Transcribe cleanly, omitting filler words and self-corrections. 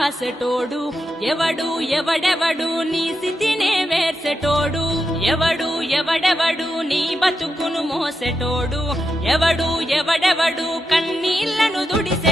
రాసెటోడు ఎవడు ఎవడెవడు నీ స్థితినే వేర్సెటోడు ఎవడు ఎవడెవడు నీ బతుకును మోసెటోడు ఎవడు ఎవడెవడు కన్నీళ్లను దుడిసె